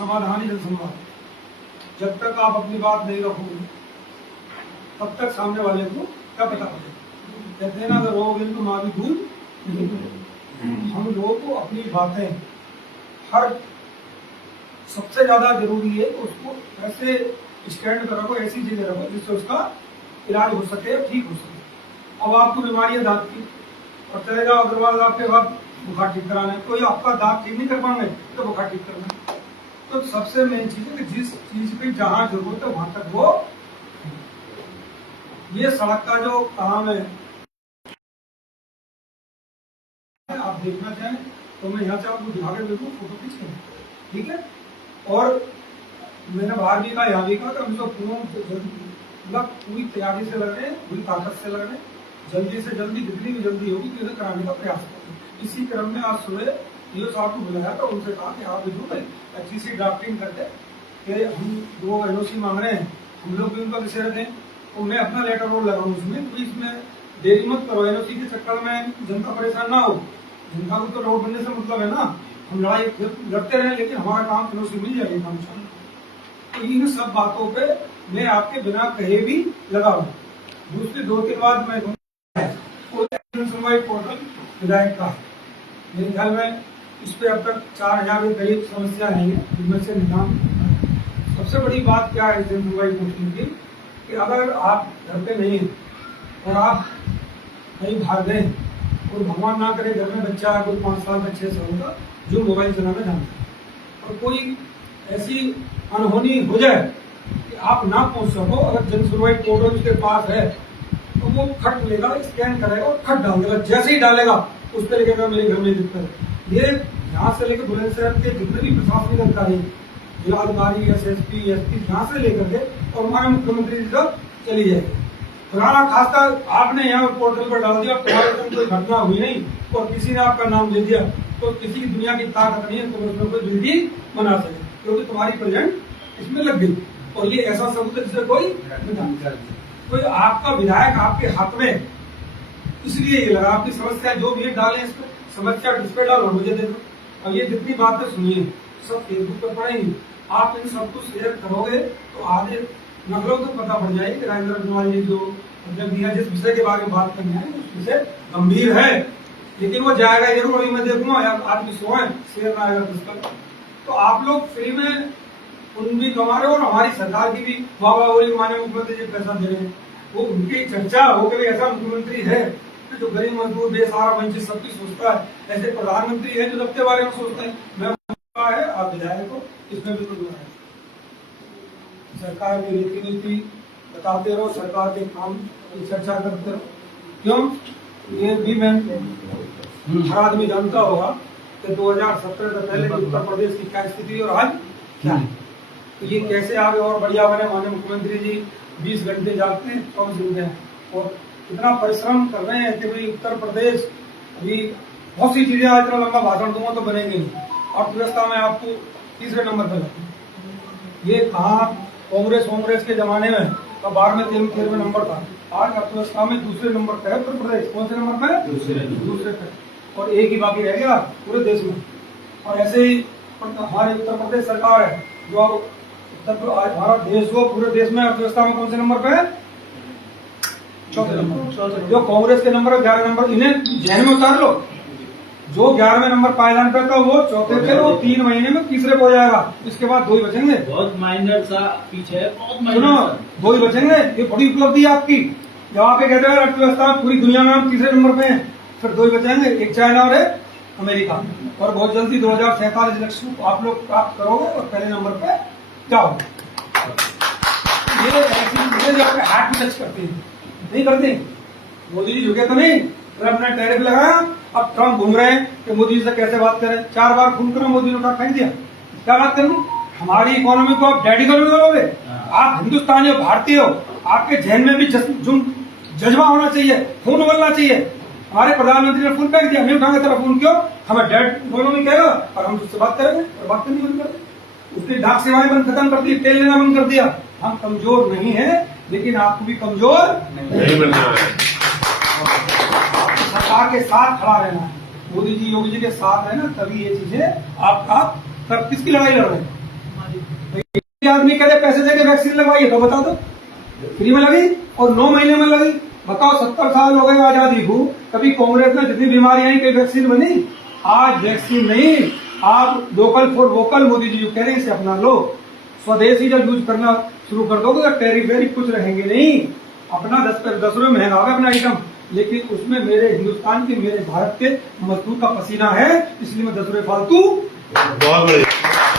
समाधान ही जनसंवाद। जब तक आप अपनी बात नहीं रखोगे तब तक सामने वाले को क्या पता पड़ेगा। कहते हैं ना, अगर रहोगे तो माँ भी भूल नहीं करेगी। हम लोगों को अपनी बातें हर सबसे ज्यादा जरूरी है, उसको ऐसे स्टैंड पर रखो, ऐसी जगह रखो जिससे उसका इलाज हो सके, ठीक हो सके। अब आपको बीमारी है दांत की और चलेगा अग्रवाल आपके बाद बुखार ठीक कराना है, कोई आपका दांत ठीक नहीं कर पाएंगे तो बुखार ठीक करना है। तो सबसे मेन चीज है कि जिस चीज की जहां जरूरत है वहां तक वो, ये सड़क का जो काम है आप देखना चाहें तो मैं यहाँ से आपको दिखा के देखूँ, फोटो खींच के, ठीक है। और मैंने बाहर भी कहा, यहाँ भी कहा कि हम लोग मतलब पूरी तैयारी से लग रहे हैं, पूरी ताकत से लग रहे हैं, जल्दी से जल्दी जितनी भी जल्दी होगी कि कराने का प्रयास करें। इसी क्रम में आज सुबह डीओ साहब को बुलाया तो उनसे कहा कि आप जो है अच्छी सी ड्राफ्टिंग करके कि हम 2 एनओसी मांग रहे हैं, हम लोग भी उनका विषय रखें, तो मैं अपना लेटर रोल लगाऊँ उसमें, तो इसमें देरी मत करो। एनओसी के चक्कर में जनता परेशान ना हो, जनता को तो रोड बनने से मतलब है ना, हम लड़ाई लड़ते रहे लेकिन हमारा काम एनओसी मिल जाएगी काम चालू। तो इन सब बातों पे मैं आपके बिना कहे भी लगाऊं। दूसरी 2-3 बात मैं सुनवाई पोर्टल विधायक का मेरे ख्याल में इस पे अब तक 4000 के करीब समस्या आई है, जिनमें से निदान। सबसे बड़ी बात क्या है सुनवाई पोर्टल की कि अगर आप घर पे नहीं हैं और आप कहीं भाग गए और भगवान ना करे घर में बच्चा है कोई 5 साल का 6 साल का जो मोबाइल चलाना जानता है और कोई ऐसी अनहोनी हो जाए कि आप ना पहुंच सको, अगर जन सुनवाई पोर्टल उसके पास है तो वो खट लेगा, स्कैन करेगा और खट डाल देगा। जैसे ही डालेगा उस पर लिखेगा मेरे घर में दिक्कत है। ये यहाँ से लेकर बुलंदशहर के जितने भी प्रशासनिक अधिकारी, जिलाधिकारी, SSP, SP यहाँ से लेकर के और हमारे मुख्यमंत्री जी तक चली जाएगी। पुराना खासा आपने यहाँ पोर्टल पर डाल दिया, तुम्हारे संग कोई घटना हुई नहीं और किसी ने आपका नाम ले दिया तो किसी की दुनिया की ताकत नहीं है तो उसमें कोई बिल्डी बना सके, क्योंकि तुम्हारी प्रेजेंट इसमें लग गई और ये ऐसा सबूत है जिसे कोई आपका विधायक आपके हाथ में, इसलिए ये लगा। आपकी समस्या जो भी डालें इस पर समस्या किस पे डालो मुझे दे दो। अब ये जितनी बातें सुनिए सब फेसबुक पर पढ़ेंगी, आप इन सबको शेयर करोगे तो आधे नगरों को पता पड़ जाएगी कि राजेंद्र अग्रवाल जी जो दिया जिस विषय के बारे में बात करनी है उस विषय गंभीर है, लेकिन वो जाएगा जरूर। अभी मैं देखूंगा यार आदमी सोए शेयर ना आएगा पुस्तक, तो आप लोग फ्री में उन भी कमा रहे हो और हमारी सरकार की भी वाह वाह बोली, माने मुख्यमंत्री जी पैसा दे रहे हैं, वो उनकी चर्चा हो गई। ऐसा मुख्यमंत्री है जो गरीब मजदूर बेसहारा वंचित सबकी सोचता है, ऐसे प्रधानमंत्री है जो सबके बारे में सोचता है। मैं है आप विधायक को इसमें भी कुछ है, सरकार की रीति नीति बताते रहो, सरकार के काम की चर्चा करते रहो। क्यों ये भी मैं हर आदमी जानता होगा कि 2017 से पहले उत्तर प्रदेश की क्या स्थिति और आज क्या है, तो ये कैसे आगे और बढ़िया बने। माननीय मुख्यमंत्री जी 20 घंटे जागते हैं, 24 घंटे और इतना परिश्रम कर रहे हैं कि भाई उत्तर प्रदेश अभी बहुत सी चीजें, आज इतना लंबा भाषण दूंगा तो बनेंगे नहीं। अर्थव्यवस्था में आपको 3रे नंबर पर लगता है। ये कहा कांग्रेस के जमाने में तो 12वें 13वें नंबर था, आज अर्थव्यवस्था में 2रे नंबर पे है उत्तर प्रदेश। कौन से नंबर पे? दूसरे पे, और एक ही बाकी रह गया पूरे देश में। और ऐसे ही हमारे उत्तर प्रदेश सरकार है जो हमारा देश हो पूरे देश में अर्थव्यवस्था में कौन से नंबर पे है? 4थे नंबर। जो कांग्रेस के नंबर 11 नंबर, इन्हें जहन में उतार लो। जो 11वें नंबर पायदान पे था वो 4थे पे, वो 3 महीने में 3रे पे हो जाएगा। इसके बाद 2 ही बचेंगे। बहुत माइनर सा पीछे है, बहुत माइनर। सुनो 2 ही बचेंगे, ये बड़ी उपलब्धि है आपकी। जब आप कहते हैं अर्थव्यवस्था पूरी दुनिया में हम 3रे नंबर पे हैं, फिर 2 ही बचेंगे, एक चाइना और एक अमेरिका। और बहुत जल्दी 2047 लक्ष्य आप लोग प्राप्त करोगे और पहले नंबर पे जाओ। ये ऐसी चीजें जो आपके हाथ में टच करती है, नहीं करते। मोदी जी झुके तो नहीं, ट्रम्प ने टैरिफ लगाया, अब ट्रम्प घूम रहे हैं कि मोदी जी से कैसे बात करें। 4 बार खून करो, मोदी ने उठा फेंक दिया। क्या बात करनी? हमारी इकोनॉमी को आप डैडी इकोनॉमी करोगे? आप हिंदुस्तानी हो, भारतीय हो, आपके जहन में भी जज्बा होना चाहिए, खून उबलना चाहिए। हमारे प्रधानमंत्री ने फोन फेंक दिया, नहीं उठाएंगे तेरा फोन क्यों? हमें डैड इकोनॉमी कहेगा और हम उससे बात करेंगे और बात करनी बंद कर। उसने डाक सेवाएं बंद खत्म कर दी, तेल लेना बंद कर दिया। हम कमजोर नहीं है, लेकिन आपको भी कमजोर नहीं बनना है। सरकार के साथ खड़ा रहना है। मोदी जी योगी जी के साथ है ना, तभी ये चीजें आप किसकी लड़ाई लड़ रहे हैं? ये आदमी कह रहे पैसे देके वैक्सीन लगवाइए तो बता दो, फ्री में लगी और 9 महीने में लगी। बताओ 70 साल हो गए आजादी को, कभी कांग्रेस में जितनी बीमारी आई कोई वैक्सीन बनी? आज वैक्सीन नहीं, आप local for vocal Modi ji कह रहे हैं, इसे अपना लो। स्वदेशी जब यूज करना शुरू कर दोगे तो टेरिफेरी कुछ रहेंगे नहीं। अपना 10 रुपये महंगा होगा अपना आइटम, लेकिन उसमें मेरे हिंदुस्तान के, मेरे भारत के मजदूर का पसीना है, इसलिए मैं 10 रुपये फालतू। बहुत बढ़िया।